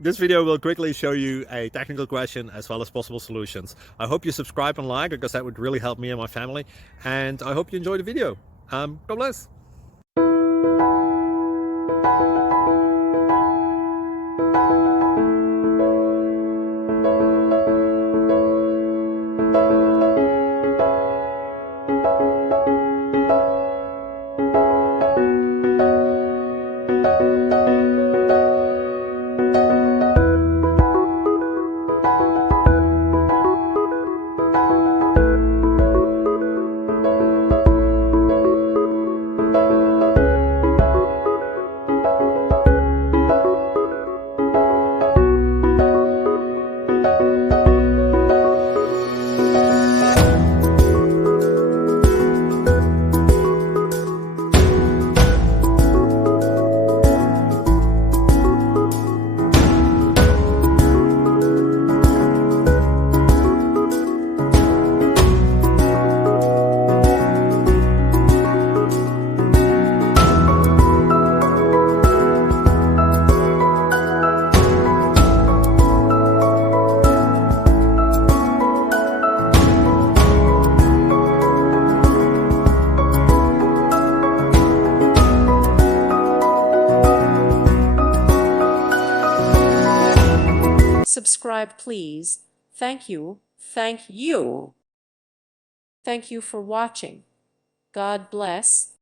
This video will quickly show you a technical question as well as possible solutions. I hope you subscribe and like because that would really help me and my family. And I hope you enjoy the video. God bless. Subscribe, please. Thank you. Thank you. Thank you for watching. God bless.